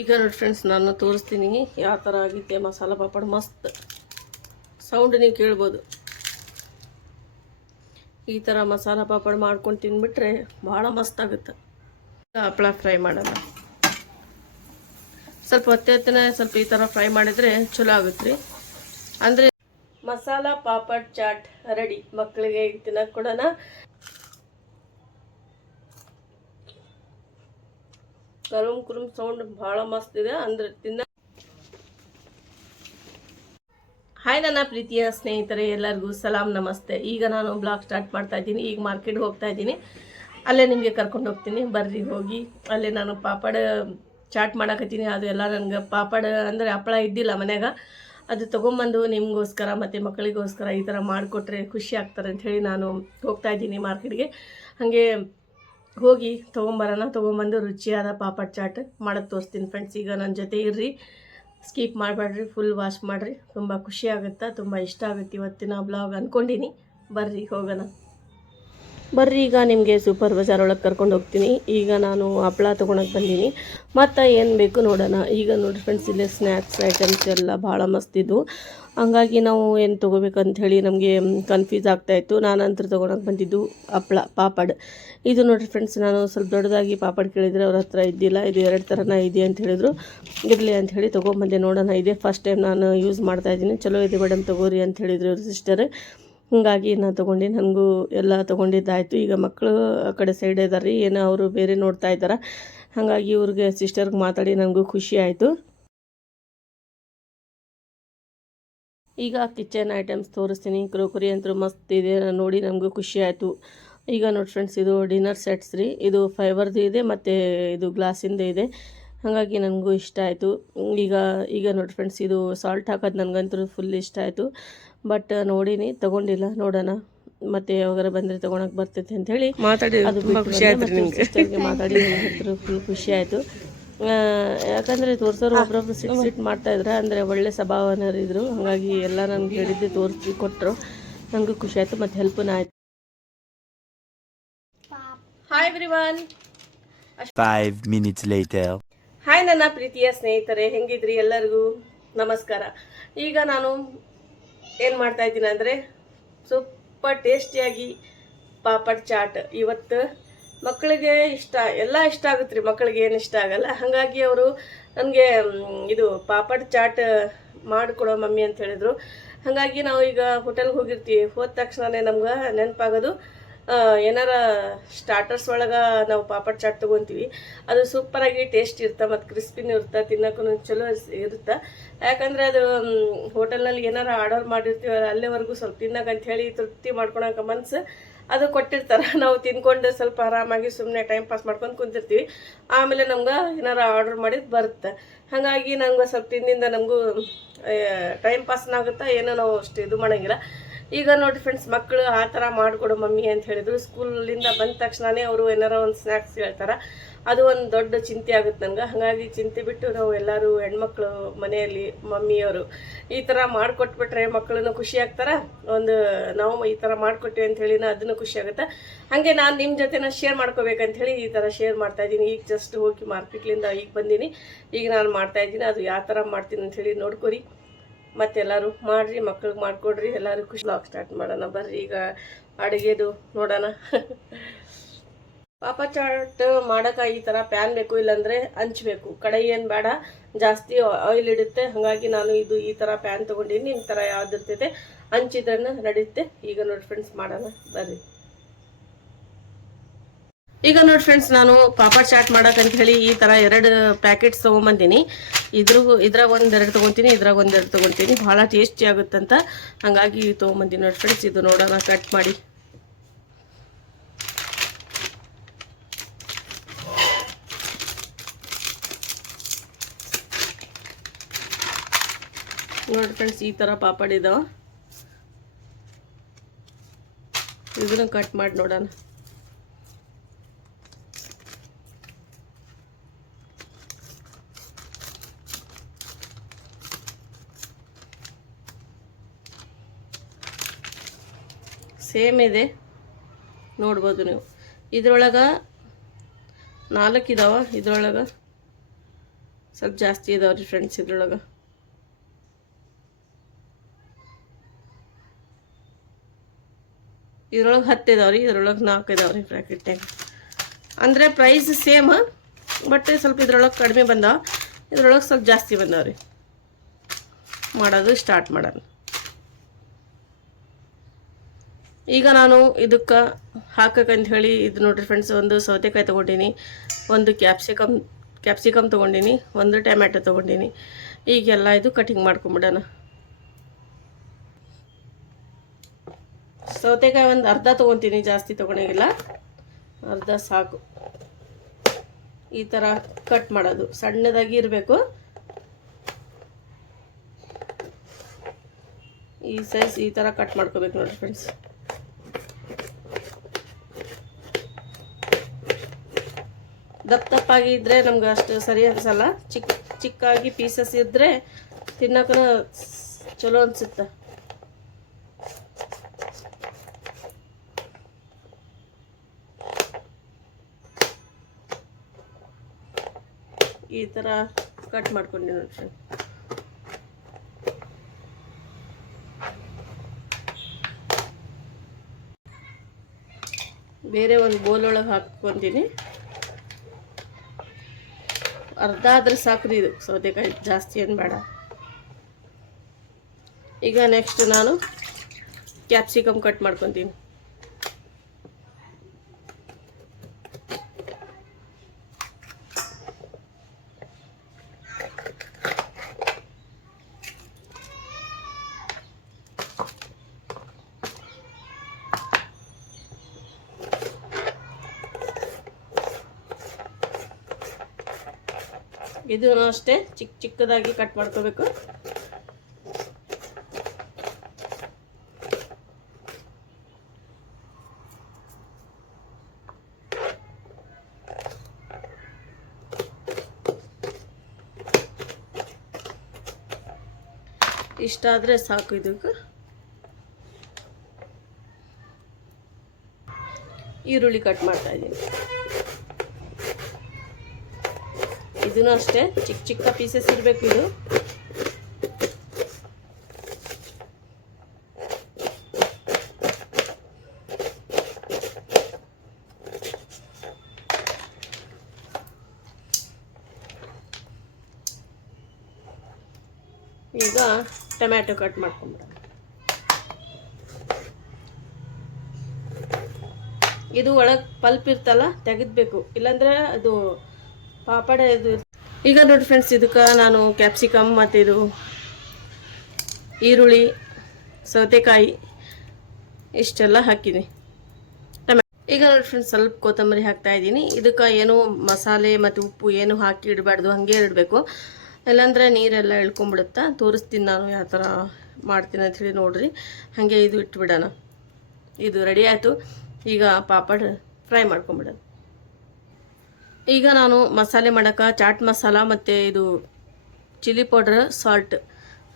ಈಗ ನೋಡಿ ಫ್ರೆಂಡ್ಸ್ ನಾನು ತೋರಿಸ್ತೀನಿ ಯಾವ ಥರ ಆಗಿದೆ ಮಸಾಲ ಪಾಪಡ್. ಮಸ್ತ್. ಸೌಂಡ್ ನೀವು ಕೇಳ್ಬೋದು. ಈ ಥರ ಮಸಾಲ ಪಾಪಡ್ ಮಾಡ್ಕೊಂಡು ತಿಂದ್ಬಿಟ್ರೆ ಭಾಳ ಮಸ್ತ್ ಆಗುತ್ತೆ. ಹಪ್ಪಳ ಫ್ರೈ ಮಾಡೋಣ. ಸ್ವಲ್ಪ ಹೊತ್ತೆ ಹೊತ್ತನೆ ಸ್ವಲ್ಪ ಈ ಥರ ಫ್ರೈ ಮಾಡಿದರೆ ಚಲೋ ಆಗುತ್ತೆ ರೀ ಅಂದರೆ ಮಸಾಲ ಪಾಪಡ್ ಚಾಟ್ ರೆಡಿ ಮಕ್ಕಳಿಗೆ ಈಗ ತಿನ್ನಕ್ಕೆ ಕೊಡೋಣ. ಕರುಮ್ ಕುರುಮ್ ಸೌಂಡ್ ಭಾಳ ಮಸ್ತ್ ಇದೆ. ಅಂದ್ರೆ ತಿನ್ನ ಹಾಯ್ ನನ್ನ ಪ್ರೀತಿಯ ಸ್ನೇಹಿತರೆ, ಎಲ್ಲರಿಗೂ ಸಲಾಂ, ನಮಸ್ತೆ. ಈಗ ನಾನು ಬ್ಲಾಗ್ ಸ್ಟಾರ್ಟ್ ಮಾಡ್ತಾ ಇದ್ದೀನಿ. ಈಗ ಮಾರ್ಕೆಟ್ಗೆ ಹೋಗ್ತಾ ಇದ್ದೀನಿ. ಅಲ್ಲೇ ನಿಮಗೆ ಕರ್ಕೊಂಡು ಹೋಗ್ತೀನಿ. ಬರ್ರಿ ಹೋಗಿ. ಅಲ್ಲೇ ನಾನು ಪಾಪಡ ಚಾಟ್ ಮಾಡಕತ್ತೀನಿ. ಅದು ಎಲ್ಲ ನನಗೆ ಪಾಪಡ ಅಂದರೆ ಹಪ್ಪಳ ಇದ್ದಿಲ್ಲ ಮನ್ಯಾಗ. ಅದು ತೊಗೊಂಬಂದು ನಿಮಗೋಸ್ಕರ ಮತ್ತು ಮಕ್ಕಳಿಗೋಸ್ಕರ ಈ ಥರ ಮಾಡಿಕೊಟ್ರೆ ಖುಷಿ ಆಗ್ತಾರೆ ಅಂಥೇಳಿ ನಾನು ಹೋಗ್ತಾ ಇದ್ದೀನಿ ಮಾರ್ಕೆಟ್ಗೆ ಹಾಗೆ ಹೋಗಿ ತೊಗೊಂಬರೋಣ, ತೊಗೊಂಬಂದು ರುಚಿಯಾದ ಪಾಪಡ್ ಚಾಟ್ ಮಾಡೋದು ತೋರಿಸ್ತೀನಿ ಫ್ರೆಂಡ್ಸ್ ಈಗ ನನ್ನ ಜೊತೆ ಇರ್ರಿ. ಸ್ಕಿಪ್ ಮಾಡಬೇಡ್ರಿ ಫುಲ್ ವಾಶ್ ಮಾಡಿರಿ. ತುಂಬ ಖುಷಿ ಆಗುತ್ತಾ, ತುಂಬ ಇಷ್ಟ ಆಗುತ್ತೆ ಇವತ್ತಿನ ಬ್ಲಾಗ್ ಅಂದ್ಕೊಂಡಿನಿ ಬರ್ರಿ, ಹೋಗೋಣ. ಬರ್ರಿ, ಈಗ ನಿಮಗೆ ಸೂಪರ್ ಬಜಾರ್ ಒಳಗೆ ಕರ್ಕೊಂಡು ಹೋಗ್ತೀನಿ. ಈಗ ನಾನು ಹಪ್ಪಳ ತೊಗೊಳಕ್ಕೆ ಬಂದೀನಿ. ಮತ್ತು ಏನು ಬೇಕು ನೋಡೋಣ. ಈಗ ನೋಡಿ ಫ್ರೆಂಡ್ಸ್ ಇಲ್ಲೇ ಸ್ನ್ಯಾಕ್ಸ್ ಐಟಮ್ಸ್ ಎಲ್ಲ ಭಾಳ ಮಸ್ತಿದ್ವು ಹಂಗಾಗಿ ನಾವು ಏನು ತೊಗೋಬೇಕಂತ ಹೇಳಿ ನಮಗೆ ಕನ್ಫ್ಯೂಸ್ ಆಗ್ತಾಯಿತ್ತು ನಾನಂತರ ತೊಗೊಳಕ್ಕೆ ಬಂದಿದ್ದು ಹಪ್ಪಳ ಪಾಪಡ್. ಇದು ನೋಡಿರಿ ಫ್ರೆಂಡ್ಸ್ ನಾನು ಸ್ವಲ್ಪ ದೊಡ್ಡದಾಗಿ ಪಾಪಡ್ ಕೇಳಿದರೆ ಅವ್ರ ಹತ್ರ ಇದ್ದಿಲ್ಲ. ಇದು ಎರಡು ಥರನ ಇದೆ ಅಂತ ಹೇಳಿದ್ರು. ಇರಲಿ ಅಂತ ಹೇಳಿ ತೊಗೊಂಬಂದೆ ನೋಡೋಣ. ಇದೆ ಫಸ್ಟ್ ಟೈಮ್ ನಾನು ಯೂಸ್ ಮಾಡ್ತಾಯಿದ್ದೀನಿ ಚಲೋ ಇದೆ ಮೇಡಮ್ ತೊಗೋರಿ ಅಂತ ಹೇಳಿದ್ರು ಇವ್ರ ಸಿಸ್ಟರ್ ಹಂಗಾಗಿ ನಾನು ತೊಗೊಂಡು ನನಗೂ ಎಲ್ಲ ತೊಗೊಂಡಿದ್ದಾಯಿತು. ಈಗ ಮಕ್ಕಳು ಆ ಕಡೆ ಸೈಡ್ ಇದ್ದಾರೆ ರೀ ಏನೋ ಅವರು ಬೇರೆ ನೋಡ್ತಾ ಇದ್ದಾರೆ. ಹಾಗಾಗಿ ಇವ್ರಿಗೆ ಸಿಸ್ಟರ್ಗೆ ಮಾತಾಡಿ ನನಗೂ ಖುಷಿ ಆಯಿತು. ಈಗ ಕಿಚನ್ ಐಟಮ್ಸ್ ತೋರಿಸ್ತೀನಿ. ಕ್ರೋಕರಿ ಅಂತೂ ಮಸ್ತ್ ಇದೆ, ನೋಡಿ ನಮಗೂ ಖುಷಿ ಆಯಿತು. ಈಗ ನೋಡಿ ಫ್ರೆಂಡ್ಸ್ ಇದು ಡಿನ್ನರ್ ಸೆಟ್ಸ್ ರೀ. ಇದು ಫೈಬರ್ದು ಇದೆ ಮತ್ತು ಇದು ಗ್ಲಾಸಿಂದು ಇದೆ ಹಾಗಾಗಿ ನನಗೂ ಇಷ್ಟ ಆಯಿತು. ಈಗ ಈಗ ನೋಡಿ ಫ್ರೆಂಡ್ಸ್ ಇದು ಸಾಲ್ಟ್ ಹಾಕೋದು ನನಗಂತೂ ಫುಲ್ ಇಷ್ಟ ಆಯಿತು. ಬಟ್ ನೋಡಿನಿ ತಗೊಂಡಿಲ್ಲ. ನೋಡೋಣ. ಮತ್ತೆ ಯಾವಾಗಾರ ಬಂದ್ರೆ ತೊಗೊಳಕ್ಕೆ ಬರ್ತೈತೆ ಅಂತ ಹೇಳಿ ಮಾತಾಡಿ ಅದು ತುಂಬಾ ಖುಷಿ ಆಯ್ತು ನಿಮಗೆ. ನಿಮ್ಗೆ ಮಾತಾಡಿ ಫುಲ್ ಖುಷಿ ಆಯಿತು. ಯಾಕಂದ್ರೆ ತೋರ್ಸೋರು ಒಬ್ರೊಬ್ರು ಸಿಟ್ ಸಿಟ್ ಮಾಡ್ತಾ ಇದ್ರ ಅಂದ್ರೆ ಒಳ್ಳೆ ಸ್ವಭಾವನರಿದ್ರು ಹಾಗಾಗಿ ಎಲ್ಲ ನನಗೆ ಹೇಳಿದ್ದೆ ತೋರಿಸಿ ಕೊಟ್ಟರು ನನಗೂ ಖುಷಿ ಆಯ್ತು ಮತ್ತು ಹೆಲ್ಪ್ನ ಆಯ್ತು. Hi everyone five minutes later hi ನನ್ನ ಪ್ರೀತಿಯ ಸ್ನೇಹಿತರೆ ಹೆಂಗಿದ್ರಿ ಎಲ್ಲರಿಗೂ? ನಮಸ್ಕಾರ. ಈಗ ನಾನು ಏನು ಮಾಡ್ತಾ ಇದ್ದೀನಿ ಅಂದರೆ ಸೂಪರ್ ಟೇಸ್ಟಿಯಾಗಿ ಪಾಪಡ್ ಚಾಟ್. ಇವತ್ತು ಮಕ್ಕಳಿಗೆ ಇಷ್ಟ, ಎಲ್ಲ ಇಷ್ಟ ಆಗುತ್ತೆ ರೀ, ಮಕ್ಕಳಿಗೆ ಏನು ಇಷ್ಟ ಆಗಲ್ಲ. ಹಾಗಾಗಿ ಅವರು ನನಗೆ ಇದು ಪಾಪಡ್ ಚಾಟ್ ಮಾಡಿಕೊಡೋ ಮಮ್ಮಿ ಅಂತ ಹೇಳಿದರು. ಹಾಗಾಗಿ ನಾವು ಈಗ ಹೋಟೆಲ್ಗೆ ಹೋಗಿರ್ತೀವಿ. ಹೋದ ತಕ್ಷಣನೇ ನಮ್ಗೆ ನೆನಪಾಗೋದು ಏನಾರ ಸ್ಟಾರ್ಟರ್ಸ್ ಒಳಗೆ ನಾವು ಪಾಪಡ್ ಚಾಟ್ ತೊಗೊತೀವಿ. ಅದು ಸೂಪರಾಗಿ ಟೇಸ್ಟ್ ಇರುತ್ತೆ ಮತ್ತು ಕ್ರಿಸ್ಪಿನೂ ಇರುತ್ತೆ ತಿನ್ನೋಕ್ಕೂ ಚಲೋ ಇರುತ್ತೆ. ಯಾಕಂದರೆ ಅದು ಹೋಟೆಲ್ನಲ್ಲಿ ಏನಾರ ಆರ್ಡರ್ ಮಾಡಿರ್ತೀವಿ ಅಲ್ಲಿವರೆಗೂ ಸ್ವಲ್ಪ ತಿನ್ನಕಂತ ಹೇಳಿ ತೃಪ್ತಿ ಮಾಡ್ಕೊಳಕ್ಕೆ ಮನ್ಸು ಅದು ಕೊಟ್ಟಿರ್ತಾರೆ. ನಾವು ತಿನ್ಕೊಂಡು ಸ್ವಲ್ಪ ಆರಾಮಾಗಿ ಸುಮ್ಮನೆ ಟೈಮ್ ಪಾಸ್ ಮಾಡ್ಕೊಂಡು ಕುಂತಿರ್ತೀವಿ. ಆಮೇಲೆ ನಮ್ಗೆ ಏನಾರ ಆರ್ಡರ್ ಮಾಡಿದ್ದು ಬರುತ್ತೆ. ಹಾಗಾಗಿ ನಂಗೆ ಸ್ವಲ್ಪ ತಿಂದಿಂದ ನಮಗೂ ಟೈಮ್ ಪಾಸ್ನಾಗುತ್ತೆ ಏನೋ ನಾವು ಅಷ್ಟು ಇದು ಮಾಡೋಂಗಿಲ್ಲ. ಈಗ ನೋಡಿ ಫ್ರೆಂಡ್ಸ್ ಮಕ್ಕಳು ಆ ಥರ ಮಾಡಿಕೊಡು ಮಮ್ಮಿ ಅಂತ ಹೇಳಿದ್ರು. ಸ್ಕೂಲಿಂದ ಬಂದ ತಕ್ಷಣನೇ ಅವರು ಏನಾರ ಒಂದು ಸ್ನ್ಯಾಕ್ಸ್ ಹೇಳ್ತಾರೆ. ಅದು ಒಂದು ದೊಡ್ಡ ಚಿಂತೆ ಆಗುತ್ತೆ ನನಗೆ. ಹಾಗಾಗಿ ಚಿಂತೆ ಬಿಟ್ಟು ನಾವು ಎಲ್ಲರೂ ಹೆಣ್ಮಕ್ಳು ಮನೆಯಲ್ಲಿ, ಮಮ್ಮಿಯವರು ಈ ಥರ ಮಾಡಿಕೊಟ್ಬಿಟ್ರೆ ಮಕ್ಕಳನ್ನು ಖುಷಿ ಆಗ್ತಾರೆ? ಒಂದು ನಾವು ಈ ಥರ ಮಾಡಿಕೊಟ್ಟಿವಿ ಅಂತ ಹೇಳಿನ ಅದನ್ನು ಖುಷಿ ಆಗುತ್ತೆ. ಹಾಗೆ ನಾನು ನಿಮ್ಮ ಜೊತೆನ ಶೇರ್ ಮಾಡ್ಕೋಬೇಕಂತ ಹೇಳಿ ಈ ಥರ ಶೇರ್ ಮಾಡ್ತಾ ಇದ್ದೀನಿ. ಈಗ ಜಸ್ಟ್ ಹೋಗಿ ಮಾರ್ಕೆಟ್ಲಿಂದ ಈಗ ಬಂದೀನಿ. ಈಗ ನಾನು ಮಾಡ್ತಾ ಇದ್ದೀನಿ. ಅದು ಯಾವ ಥರ ಮಾಡ್ತೀನಿ ಅಂತ ಹೇಳಿ ನೋಡ್ಕೊರಿ. ಮತ್ತೆಲ್ಲರೂ ಮಾಡ್ರಿ, ಮಕ್ಳಿಗೆ ಮಾಡಿಕೊಡ್ರಿ, ಎಲ್ಲರೂ ಖುಷಿ. ಬ್ಲಾಗ್ ಸ್ಟಾರ್ಟ್ ಮಾಡೋಣ, ಬರ್ರಿ ಈಗ ಅಡುಗೆದು ನೋಡೋಣ. ಪಾಪ ಚಾಟ್ ಮಾಡೋಕೆ ಈ ಥರ ಪ್ಯಾನ್ ಬೇಕು, ಇಲ್ಲಾಂದರೆ ಹಂಚಬೇಕು ಕಡೆ ಏನು ಬೇಡ, ಜಾಸ್ತಿ ಆಯಿಲ್ ಇಡುತ್ತೆ. ಹಾಗಾಗಿ ನಾನು ಇದು ಈ ಥರ ಪ್ಯಾನ್ ತೊಗೊಂಡಿದ್ದೀನಿ ನಿಮ್ಮ ಥರ ಯಾವ್ದು ಇರ್ತೈತೆ ಹಂಚಿದ್ರನ್ನ ನಡೆಯುತ್ತೆ ಈಗ ನೋಡಿ ಫ್ರೆಂಡ್ಸ್ ಮಾಡೋಣ, ಬರ್ರಿ. ಈಗ ನೋಡಿ ಫ್ರೆಂಡ್ಸ್ ನಾನು ಪಾಪಡ್ ಚಾಟ್ ಮಾಡಕ್ಕಂತ ಹೇಳಿ ಈ ಥರ ಎರಡು ಪ್ಯಾಕೆಟ್ಸ್ ತೊಗೊಂಬಂದಿನಿ. ಇದ್ರ ಇದ್ರಾಗ ಒಂದೆರಡು ತೊಗೊತೀನಿ, ಇದ್ರಾಗ ಒಂದೆರಡು ತೊಗೊತೀನಿ. ಭಾಳ ಟೇಸ್ಟಿ ಆಗುತ್ತಂತ ಹಾಗಾಗಿ ತೊಗೊಂಬಂದಿನಿ ನೋಡಿ ಫ್ರೆಂಡ್ಸ್ ಇದು ನೋಡೋಣ ಕಟ್ ಮಾಡಿ. ನೋಡಿ ಫ್ರೆಂಡ್ಸ್ ಈ ಥರ ಪಾಪಡ್ ಇದಾವ. ಇದನ್ನು ಕಟ್ ಮಾಡಿ ನೋಡೋಣ. ಸೇಮ್ ಇದೆ. ನೋಡ್ಬೋದು ನೀವು. ಇದ್ರೊಳಗೆ ನಾಲ್ಕು ಇದಾವ. ಇದ್ರೊಳಗೆ ಸ್ವಲ್ಪ ಜಾಸ್ತಿ ಇದಾವ್ರಿ ಫ್ರೆಂಡ್ಸ್ ಇದ್ರೊಳಗೆ. ಇದ್ರೊಳಗೆ ಹತ್ತು ಇದಾವ್ರಿ ಇದ್ರೊಳಗೆ ನಾಲ್ಕು ಇದಾವ್ರಿ ಪ್ಯಾಕೆಟ್ನಾಗ ಅಂದರೆ ಪ್ರೈಸ್ ಸೇಮ್ ಬಟ್ ಸ್ವಲ್ಪ ಇದ್ರೊಳಗೆ ಕಡಿಮೆ ಬಂದಾವ. ಇದ್ರೊಳಗೆ ಸ್ವಲ್ಪ ಜಾಸ್ತಿ ಬಂದಾವ್ರಿ ಮಾಡೋದು ಸ್ಟಾರ್ಟ್ ಮಾಡೋಣ. ಈಗ ನಾನು ಇದಕ್ಕೆ ಹಾಕಕ್ಕಂತ ಹೇಳಿ ಇದು ನೋಡಿರಿ ಫ್ರೆಂಡ್ಸ್ ಒಂದು ಸೌತೆಕಾಯಿ ತೊಗೊಂಡಿನಿ, ಒಂದು ಕ್ಯಾಪ್ಸಿಕಮ್ ಕ್ಯಾಪ್ಸಿಕಮ್ ತೊಗೊಂಡಿನಿ, ಒಂದು ಟೊಮ್ಯಾಟೊ ತೊಗೊಂಡಿನಿ. ಈಗೆಲ್ಲ ಇದು ಕಟಿಂಗ್ ಮಾಡ್ಕೊಂಬಿಡೋಣ. ಸೌತೆಕಾಯಿ ಒಂದು ಅರ್ಧ ತೊಗೊತೀನಿ, ಜಾಸ್ತಿ ತೊಗೊಳಂಗಿಲ್ಲ. ಅರ್ಧ ಸಾಕು. ಈ ಥರ ಕಟ್ ಮಾಡೋದು. ಸಣ್ಣದಾಗಿ ಇರಬೇಕು. ಈ ಸೈಜ್ ಈ ಥರ ಕಟ್ ಮಾಡ್ಕೋಬೇಕು ನೋಡಿರಿ ಫ್ರೆಂಡ್ಸ್ ದಪ್ಪ ದಪ್ಪಾಗಿ ಇದ್ದರೆ ನಮ್ಗೆ ಅಷ್ಟು ಸರಿ ಅನ್ಸಲ್ಲ. ಚಿಕ್ಕ ಚಿಕ್ಕಾಗಿ ಪೀಸಸ್ ಇದ್ದರೆ ತಿನ್ನೋಕ್ಕೂ ಚಲೋ ಅನ್ಸುತ್ತೆ. ಈ ಥರ ಕಟ್ ಮಾಡ್ಕೊಂಡಿ ಬೇರೆ ಒಂದು ಬೋಲ್ ಒಳಗೆ ಹಾಕ್ಕೊಂತೀನಿ ಅರ್ಧ ಆದ್ರೆ ಸಾಕು ಇದು ಸೌತೆಕಾಯಿ ಜಾಸ್ತಿ ಏನು ಬೇಡ. ಈಗ ನೆಕ್ಸ್ಟ್ ನಾನು ಕ್ಯಾಪ್ಸಿಕಮ್ ಕಟ್ ಮಾಡ್ಕೊತೀನಿ. ಇದು ಅಷ್ಟೇ. ಚಿಕ್ಕ ಚಿಕ್ಕದಾಗಿ ಕಟ್ ಮಾಡ್ಕೋಬೇಕು. ಇಷ್ಟಾದರೆ ಸಾಕು ಇದಕ್ಕೆ. ಈರುಳ್ಳಿ ಕಟ್ ಮಾಡ್ತಾ ಇದ್ದೀನಿ. ಇದನ್ನು ಅಷ್ಟೇ ಚಿಕ್ಕ ಚಿಕ್ಕ ಪೀಸಸ್ ಇರಬೇಕು ಇದು. ಈಗ ಟೊಮ್ಯಾಟೊ ಕಟ್ ಮಾಡ್ಕೊಂಬಿಡ ಇದು ಒಳಗೆ ಪಲ್ಪ್ ಇರ್ತಲ್ಲ, ತೆಗೆದ್ಬೇಕು. ಇಲ್ಲಾಂದ್ರೆ ಅದು ಪಾಪಡ ಇದು ಈಗ ನೋಡಿ ಫ್ರೆಂಡ್ಸ್ ಇದಕ್ಕೆ ನಾನು ಕ್ಯಾಪ್ಸಿಕಮ್ ಮತ್ತು ಇದು ಈರುಳ್ಳಿ, ಸೌತೆಕಾಯಿ ಇಷ್ಟೆಲ್ಲ ಹಾಕಿದ್ದೀನಿ ಈಗ ನೋಡಿ ಫ್ರೆಂಡ್ಸ್ ಸ್ವಲ್ಪ ಕೊತ್ತಂಬರಿ ಹಾಕ್ತಾ ಇದ್ದೀನಿ. ಇದಕ್ಕೆ ಏನು ಮಸಾಲೆ ಮತ್ತು ಉಪ್ಪು ಏನು ಹಾಕಿ ಇಡಬಾರ್ದು, ಹಾಗೆ ಇಡಬೇಕು. ಇಲ್ಲಾಂದರೆ ನೀರೆಲ್ಲ ಇಳ್ಕೊಂಬಿಡುತ್ತಾ ತೋರಿಸ್ತೀನಿ ನಾನು ಯಾವ ಥರ ಮಾಡ್ತೀನಿ ಅಂಥೇಳಿ ನೋಡಿರಿ. ಹಾಗೆ ಇದು ಇಟ್ಬಿಡೋಣ. ಇದು ರೆಡಿ ಆಯಿತು. ಈಗ ಪಾಪಡ್ ಫ್ರೈ ಮಾಡ್ಕೊಂಬಿಡೋಣ ಈಗ ನಾನು ಮಸಾಲೆ ಮಾಡೋಕೆ, ಚಾಟ್ ಮಸಾಲ ಮತ್ತು ಇದು ಚಿಲ್ಲಿ ಪೌಡ್ರ್ ಸಾಲ್ಟ್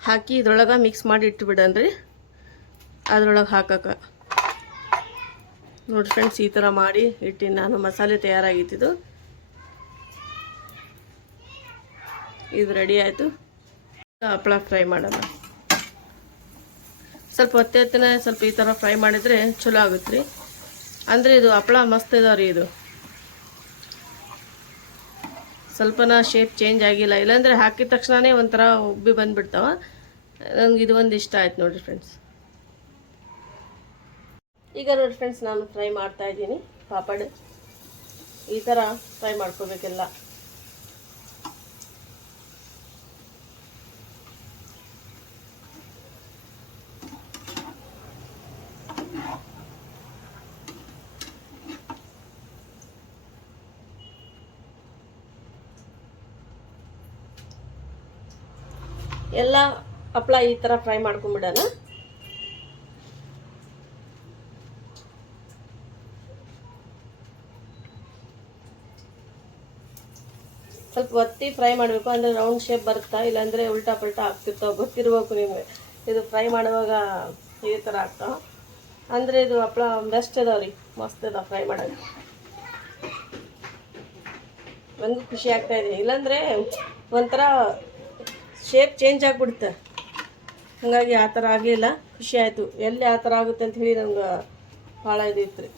ಹಾಕಿ ಇದ್ರೊಳಗೆ ಮಿಕ್ಸ್ ಮಾಡಿ ಇಟ್ಬಿಡನ್ರಿ ಅದ್ರೊಳಗೆ ಹಾಕಕ್ಕೆ ನೋಡಿ ಫ್ರೆಂಡ್ಸ್ ಈ ಥರ ಮಾಡಿ ಇಟ್ಟಿನಿ ನಾನು ಮಸಾಲೆ ತಯಾರಾಗಿತ್ತಿದ್ದು. ಇದು ರೆಡಿ ಆಯಿತು. ಹಪ್ಪಳ ಫ್ರೈ ಮಾಡೋಣ. ಸ್ವಲ್ಪ ಹೊತ್ತೆ ಹೊತ್ತಿನ ಸ್ವಲ್ಪ ಈ ಥರ ಫ್ರೈ ಮಾಡಿದರೆ ಚಲೋ ಆಗುತ್ತೆ ರೀ ಅಂದರೆ ಇದು ಹಪ್ಪಳ ಮಸ್ತ್ ಇದಾವೆ ರೀ ಇದು. ಸ್ವಲ್ಪನ ಶೇಪ್ ಚೇಂಜ್ ಆಗಿಲ್ಲ. ಇಲ್ಲಾಂದರೆ ಹಾಕಿದ ತಕ್ಷಣವೇ ಒಂಥರ ಉಬ್ಬಿ ಬಂದುಬಿಡ್ತಾವ. ನನಗೆ ಇದು ಒಂದು ಇಷ್ಟ ಆಯ್ತು ನೋಡಿರಿ ಫ್ರೆಂಡ್ಸ್ ಈಗ ನೋಡಿ ಫ್ರೆಂಡ್ಸ್ ನಾನು ಫ್ರೈ ಮಾಡ್ತಾ ಇದ್ದೀನಿ. ಪಾಪಡ್. ಈ ಥರ ಫ್ರೈ ಮಾಡ್ಕೋಬೇಕೆಲ್ಲ. ಎಲ್ಲ ಹಪ್ಪಳ ಈ ಥರ ಫ್ರೈ ಮಾಡ್ಕೊಂಬಿಡೋಣ. ಸ್ವಲ್ಪ ಒತ್ತಿ ಫ್ರೈ ಮಾಡಬೇಕು, ಅಂದರೆ ರೌಂಡ್ ಶೇಪ್ ಬರುತ್ತಾ ಇಲ್ಲಾಂದರೆ ಉಲ್ಟಾ ಪಲ್ಟಾ ಆಗ್ತಿರ್ತಾವೆ ಗೊತ್ತಿರ್ಬೇಕು ನಿಮಗೆ. ಇದು ಫ್ರೈ ಮಾಡುವಾಗ ಈ ಥರ ಆಗ್ತಾವೆ ಅಂದರೆ ಇದು ಹಪ್ಪಳ ಬೆಸ್ಟ್ ಅದಾವ ರೀ, ಮಸ್ತ್ ಇದಾವೆ ಫ್ರೈ ಮಾಡೋದು ಒಂದು ಖುಷಿ ಆಗ್ತಾಯಿದೆ ಇಲ್ಲಾಂದರೆ ಒಂಥರ ಶೇಪ್ ಚೇಂಜ್ ಆಗಿಬಿಡುತ್ತೆ. ಹಾಗಾಗಿ ಆ ಥರ ಆಗಲಿಲ್ಲ. ಖುಷಿ ಆಯಿತು. ಎಲ್ಲಿ ಆ ಥರ ಆಗುತ್ತೆ ಅಂತ ಹೇಳಿ ನಂಗೆ ಭಾಳ ಇದಿತ್ತು ರೀ.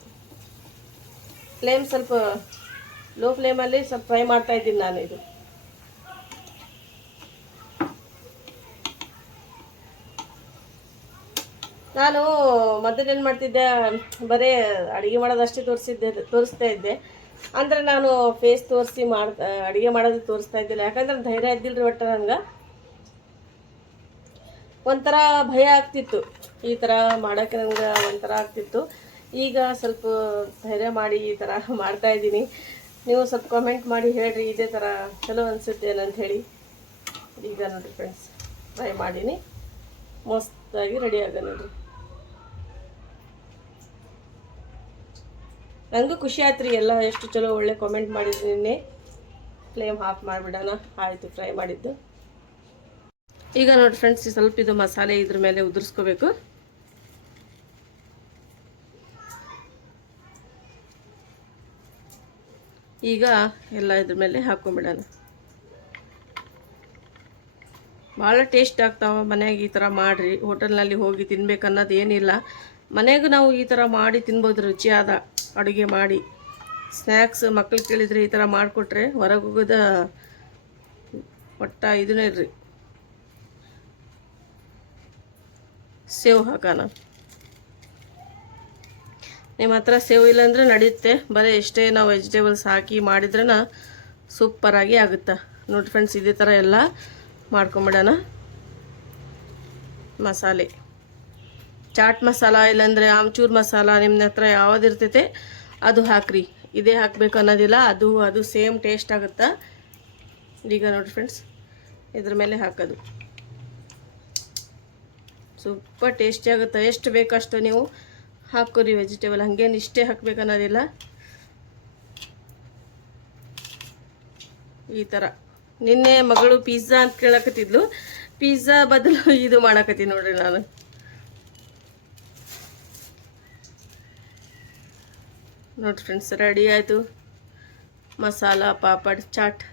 ಫ್ಲೇಮ್ ಸ್ವಲ್ಪ ಲೋ ಫ್ಲೇಮಲ್ಲಿ ಸ್ವಲ್ಪ ಫ್ರೈ ಮಾಡ್ತಾ ಇದ್ದೀನಿ ನಾನು ಇದು. ನಾನು ಏನು ಮಾಡ್ತಿದ್ದೆ? ಬರೀ ಅಡುಗೆ ಮಾಡೋದಷ್ಟೇ ತೋರಿಸಿದ್ದೆ, ತೋರಿಸ್ತಾ ಇದ್ದೆ. ಅಂದರೆ ನಾನು ಫೇಸ್ ತೋರಿಸಿ ಮಾಡ್, ಅಡುಗೆ ಮಾಡೋದು ತೋರಿಸ್ತಾ ಇದ್ದಿಲ್ಲ. ಯಾಕಂದ್ರೆ ಧೈರ್ಯ ಇದ್ದಿಲ್ಲ ರೀ ಒಟ್ಟು ನನಗೆ ಒಂಥರ ಭಯ ಆಗ್ತಿತ್ತು. ಈ ಥರ ಮಾಡೋಕ್ಕೆ ನನಗೆ ಒಂಥರ ಆಗ್ತಿತ್ತು. ಈಗ ಸ್ವಲ್ಪ ಧೈರ್ಯ ಮಾಡಿ ಈ ಥರ ಮಾಡ್ತಾ ಇದ್ದೀನಿ. ನೀವು ಸ್ವಲ್ಪ ಕಾಮೆಂಟ್ ಮಾಡಿ ಹೇಳ್ರಿ, ಇದೇ ಥರ ಚಲೋ ಅನಿಸುತ್ತೆ ಏನಂತ ಹೇಳಿ. ಈಗ ನೋಡಿರಿ ಫ್ರೆಂಡ್ಸ್ ಟ್ರೈ ಮಾಡೀನಿ. ಮಸ್ತಾಗಿ ರೆಡಿ ಆಗ ನೋಡಿರಿ. ನನಗೂ ಖುಷಿ ಆಯ್ತು ರೀ ಎಲ್ಲ, ಎಷ್ಟು ಚಲೋ ಒಳ್ಳೆ ಕಾಮೆಂಟ್ ಮಾಡಿದ್ರಿ ನಿನ್ನೆ. ಫ್ಲೇಮ್ ಆಫ್ ಮಾಡಿಬಿಡೋಣ. ಆಯಿತು ಫ್ರೈ ಮಾಡಿದ್ದು. ಈಗ ನೋಡಿ ಫ್ರೆಂಡ್ಸ್ ಸ್ವಲ್ಪ ಇದು ಮಸಾಲೆ ಇದ್ರ ಮೇಲೆ ಉದುರಿಸ್ಕೋಬೇಕು. ಈಗ ಎಲ್ಲ ಇದ್ರ ಮೇಲೆ ಹಾಕೊಂಡ್ಬಿಡೋಣ ಭಾಳ ಟೇಸ್ಟ್ ಆಗ್ತಾವ ಮನೆಯಾಗ ಈ ಥರ ಮಾಡಿರಿ. ಹೋಟೆಲ್ನಲ್ಲಿ ಹೋಗಿ ತಿನ್ಬೇಕು ಅನ್ನೋದು ಏನಿಲ್ಲ. ಮನೆಗೂ ನಾವು ಈ ಥರ ಮಾಡಿ ತಿನ್ಬೋದು, ರುಚಿಯಾದ ಅಡುಗೆ ಮಾಡಿ. ಸ್ನ್ಯಾಕ್ಸ್ ಮಕ್ಳು ಕೇಳಿದರೆ ಈ ಥರ ಮಾಡಿಕೊಟ್ರೆ ಹೊರಗೆ ಒಟ್ಟ ಇದನ್ನೇ ಇರ್ರಿ. ಸೇವ್ ಹಾಕೋಣ. ನಿಮ್ಮ ಹತ್ರ ಸೇವ್ ಇಲ್ಲ ಅಂದರೆ ನಡೆಯುತ್ತೆ. ಬರೀ ಎಷ್ಟೇ ನಾವು ವೆಜಿಟೇಬಲ್ಸ್ ಹಾಕಿ ಮಾಡಿದ್ರೆ ಸೂಪರಾಗಿ ಆಗುತ್ತೆ. ನೋಡಿ ಫ್ರೆಂಡ್ಸ್ ಇದೇ ಥರ ಎಲ್ಲ ಮಾಡ್ಕೊಂಬಿಡೋಣ. ಮಸಾಲೆ. ಚಾಟ್ ಮಸಾಲ ಇಲ್ಲಾಂದರೆ ಆಮ್ಚೂರ್ ಮಸಾಲ ನಿಮ್ಮ ಹತ್ರ ಯಾವ್ದು ಇರ್ತೈತೆ, ಅದು ಹಾಕ್ರಿ. ಇದೇ ಹಾಕಬೇಕು ಅನ್ನೋದಿಲ್ಲ, ಅದು ಅದು ಸೇಮ್ ಟೇಸ್ಟ್ ಆಗುತ್ತಾ? ಈಗ ನೋಡಿ ಫ್ರೆಂಡ್ಸ್ ಇದ್ರ ಮೇಲೆ ಹಾಕೋದು. ಸೂಪರ್ ಟೇಸ್ಟಿ ಆಗುತ್ತೆ. ಎಷ್ಟು ಬೇಕಷ್ಟು ನೀವು ಹಾಕೋರಿ ವೆಜಿಟೇಬಲ್ ಹಂಗೇನು ಇಷ್ಟೇ ಹಾಕ್ಬೇಕು ಅನ್ನೋದಿಲ್ಲ. ಈ ಥರ ನಿನ್ನೆ ಮಗಳು ಪಿಜ್ಜಾ ಅಂತ ಕೇಳಕತ್ತಿದ್ಲು. ಪಿಜ್ಜಾ ಬದಲು ಇದು ಮಾಡಕತ್ತೀನಿ ನೋಡ್ರಿ ನಾನು. ನೋಡಿ ಫ್ರೆಂಡ್ಸ್ ರೆಡಿ ಆಯಿತು. ಮಸಾಲ, ಪಾಪಡ್, ಚಾಟ್.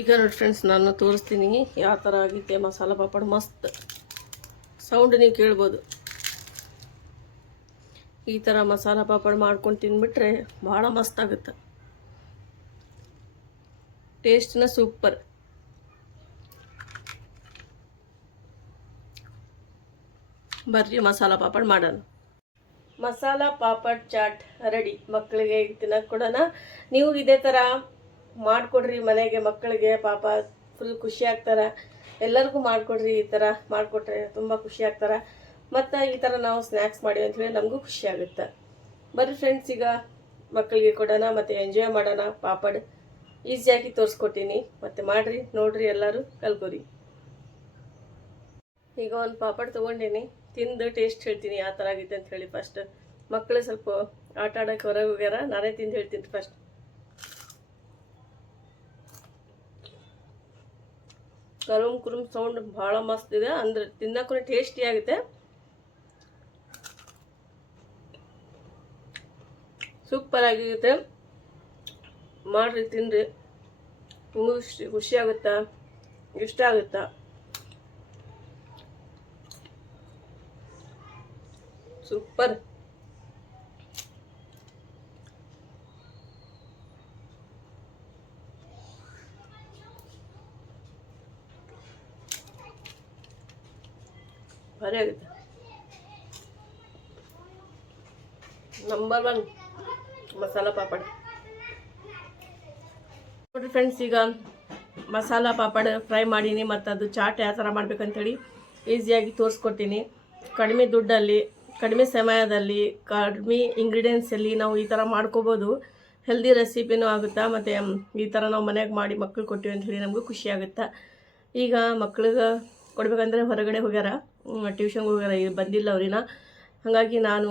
ಈಗ ನೋಡಿ ಫ್ರೆಂಡ್ಸ್ ನಾನು ತೋರಿಸ್ತೀನಿ ಯಾವ ಥರ ಆಗಿತ್ತೆ ಮಸಾಲ ಪಾಪಡ್, ಮಸ್ತ್. ಸೌಂಡ್ ನೀವು ಕೇಳ್ಬೋದು. ಈ ಥರ ಮಸಾಲ ಪಾಪಡ್ ಮಾಡ್ಕೊಂಡು ತಿಂದ್ಬಿಟ್ರೆ ಭಾಳ ಮಸ್ತ್ ಆಗುತ್ತೆ. ಟೇಸ್ಟ್ನ ಸೂಪರ್ ಬರ್ರಿ ಮಸಾಲ ಪಾಪಡ್ ಮಾಡೋಣ. ಮಸಾಲ ಪಾಪಡ್ ಚಾಟ್ ರೆಡಿ ಮಕ್ಕಳಿಗೆ ತಿನ್ನಕ್ಕೆ ಕೊಡೋಣ. ನೀವು ಇದೇ ಥರ ಮಾಡಿಕೊಡ್ರಿ ಮನೆಗೆ ಮಕ್ಕಳಿಗೆ, ಪಾಪ ಫುಲ್ ಖುಷಿ ಆಗ್ತಾರೆ. ಎಲ್ಲರಿಗೂ ಮಾಡಿಕೊಡ್ರಿ ಈ ಥರ ಮಾಡಿಕೊಟ್ರೆ ತುಂಬ ಖುಷಿ ಆಗ್ತಾರೆ. ಮತ್ತು ಈ ಥರ ನಾವು ಸ್ನ್ಯಾಕ್ಸ್ ಮಾಡಿ ಹೇಳಿ ನಮಗೂ ಖುಷಿ ಆಗುತ್ತೆ. ಬರ್ರಿ ಫ್ರೆಂಡ್ಸ್ ಈಗ ಮಕ್ಕಳಿಗೆ ಕೊಡೋಣ, ಮತ್ತು ಎಂಜಾಯ್ ಮಾಡೋಣ ಪಾಪಡ್. ಈಸಿಯಾಗಿ ತೋರಿಸ್ಕೊಟ್ಟಿನಿ. ಮತ್ತು ಮಾಡಿರಿ, ನೋಡ್ರಿ ಎಲ್ಲರೂ ಕಲ್ಕೋರಿ ಈಗ ಒಂದು ಪಾಪಡ್ ತೊಗೊಂಡೀನಿ. ತಿಂದು ಟೇಸ್ಟ್ ಹೇಳ್ತೀನಿ ಯಾವ ಥರ ಆಗಿತ್ತು ಅಂತ ಹೇಳಿ ಫಸ್ಟ್ ಮಕ್ಕಳು ಸ್ವಲ್ಪ ಆಟ ಆಡೋಕೆ ಹೊರಗೆ ಹೋಗ್ಯಾರ, ನಾನೇ ತಿಂದು ಹೇಳ್ತೀನಿ ಫಸ್ಟ್ ಕರುಮ್ ಕುರುಮ್ ಸೌಂಡ್ ಭಾಳ ಮಸ್ತ್ ಇದೆ. ಅಂದ್ರೆ ತಿನ್ನಕ್ಕೂ ಟೇಸ್ಟಿ ಆಗುತ್ತೆ. ಸೂಪರ್ ಆಗಿರುತ್ತೆ. ಮಾಡ್ರಿ, ತಿನ್ರಿ. ನಿಮಗೂ ಖುಷಿ ಆಗುತ್ತಾ? ಇಷ್ಟ ಆಗುತ್ತಾ? ಸೂಪರ್ ಭಾರಿ ಆಗುತ್ತೆ. Number one masala papad. ನೋಡಿ ಫ್ರೆಂಡ್ಸ್ ಈಗ ಮಸಾಲ ಪಾಪಡ್ ಫ್ರೈ ಮಾಡೀನಿ, ಮತ್ತು ಅದು ಚಾಟ್ ಯಾವ ಥರ ಮಾಡ್ಬೇಕಂತೇಳಿ ಈಸಿಯಾಗಿ ತೋರಿಸ್ಕೊಟ್ಟಿನಿ ಕಡಿಮೆ ದುಡ್ಡಲ್ಲಿ, ಕಡಿಮೆ ಸಮಯದಲ್ಲಿ, ಕಡಿಮೆ ಇಂಗ್ರೀಡಿಯೆಂಟ್ಸಲ್ಲಿ ನಾವು ಈ ಥರ ಮಾಡ್ಕೋಬೋದು. ಹೆಲ್ದಿ ರೆಸಿಪಿನೂ ಆಗುತ್ತಾ, ಮತ್ತು ಈ ಥರ ನಾವು ಮನೆಯಾಗ ಮಾಡಿ ಮಕ್ಳು ಕೊಟ್ಟಿವಿ ಅಂತ ಹೇಳಿ ನಮಗೂ ಖುಷಿ ಆಗುತ್ತಾ. ಈಗ ಮಕ್ಳಿಗೆ ಕೊಡ್ಬೇಕಂದ್ರೆ ಹೊರಗಡೆ ಹೋಗ್ಯಾರ. ಟ್ಯೂಷನ್ಗೆ ಹೋಗ್ಯಾರ. ಈಗ ಬಂದಿಲ್ಲ ಅವ್ರಿನ ಹಾಗಾಗಿ ನಾನು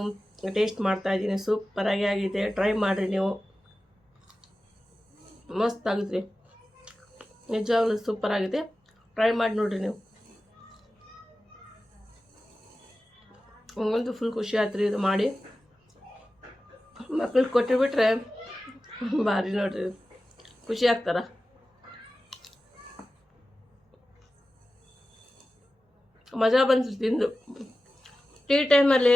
ಟೇಸ್ಟ್ ಮಾಡ್ತಾ ಇದ್ದೀನಿ. ಸೂಪರಾಗಿ ಆಗಿದೆ. ಟ್ರೈ ಮಾಡಿರಿ ನೀವು. ಮಸ್ತ್ ಆಗುತ್ತೆ. ನಿಜವಾಗ್ಲೂ ಸೂಪರ್ ಆಗಿದೆ ಟ್ರೈ ಮಾಡಿ ನೋಡಿರಿ ನೀವು. ಹಂಗಂತೂ ಫುಲ್ ಖುಷಿ ಆಯ್ತು ರೀ ಇದು ಮಾಡಿ. ಮಕ್ಳಿಗೆ ಕೊಟ್ಟಿರ್ಬಿಟ್ರೆ ಭಾರಿ ನೋಡಿರಿ. ಖುಷಿ ಆಗ್ತಾರ. ಮಜಾ ಬಂತು ತಿಂದು. ಟೀ ಟೈಮಲ್ಲಿ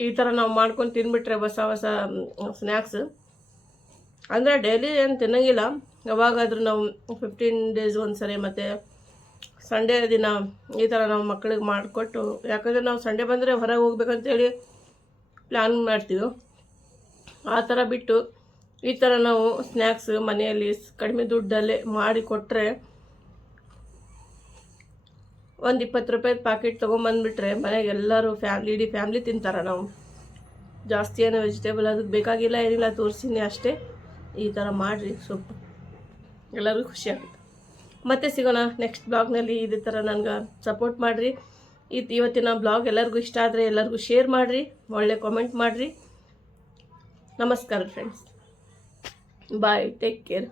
ಈ ಥರ ನಾವು ಮಾಡ್ಕೊಂಡು ತಿಂದ್ಬಿಟ್ರೆ ಹೊಸ ಹೊಸ ಸ್ನ್ಯಾಕ್ಸ್ ಅಂದರೆ ಡೈಲಿ ಏನು ತಿನ್ನಂಗಿಲ್ಲ. ಯಾವಾಗಾದರೂ ನಾವು ಫಿಫ್ಟೀನ್ ಡೇಸ್ ಒಂದ್ಸರಿ ಮತ್ತು ಸಂಡೇ ದಿನ ಈ ಥರ ನಾವು ಮಕ್ಕಳಿಗೆ ಮಾಡಿಕೊಟ್ಟು, ಯಾಕಂದರೆ ನಾವು ಸಂಡೇ ಬಂದರೆ ಹೊರಗೆ ಹೋಗ್ಬೇಕಂತೇಳಿ ಪ್ಲ್ಯಾನ್ ಮಾಡ್ತೀವಿ. ಆ ಥರ ಬಿಟ್ಟು ಈ ಥರ ನಾವು ಸ್ನ್ಯಾಕ್ಸ್ ಮನೆಯಲ್ಲಿ ಕಡಿಮೆ ದುಡ್ಡಲ್ಲೇ ಮಾಡಿ ಕೊಟ್ಟರೆ ಒಂದು ಇಪ್ಪತ್ತು ರೂಪಾಯಿ ಪ್ಯಾಕೆಟ್ ತೊಗೊಂಬಂದ್ಬಿಟ್ರೆ ಮನೆಗೆ ಎಲ್ಲರೂ ಫ್ಯಾಮ್ಲಿ ಇಡೀ ಫ್ಯಾಮ್ಲಿ ತಿಂತಾರೆ ನಾವು. ಜಾಸ್ತಿ ಏನೋ ವೆಜಿಟೇಬಲ್ ಅದಕ್ಕೆ ಬೇಕಾಗಿಲ್ಲ, ಏನಿಲ್ಲ ತೋರಿಸಿನಿ ಅಷ್ಟೇ. ಈ ಥರ ಮಾಡಿರಿ ಸೊಪ್ಪು. ಎಲ್ಲರಿಗೂ ಖುಷಿ ಆಗುತ್ತೆ. ಮತ್ತೆ ಸಿಗೋಣ ನೆಕ್ಸ್ಟ್ ಬ್ಲಾಗ್ನಲ್ಲಿ ಇದೇ ಥರ ನನಗೆ ಸಪೋರ್ಟ್ ಮಾಡಿರಿ. ಇದು ಇವತ್ತಿನ ಬ್ಲಾಗ್ ಎಲ್ಲರಿಗೂ ಇಷ್ಟ ಆದರೆ ಎಲ್ಲರಿಗೂ ಶೇರ್ ಮಾಡಿರಿ, ಒಳ್ಳೆ ಕಾಮೆಂಟ್ ಮಾಡಿರಿ. ನಮಸ್ಕಾರ ಫ್ರೆಂಡ್ಸ್ ಬಾಯ್ ಟೇಕ್ ಕೇರ್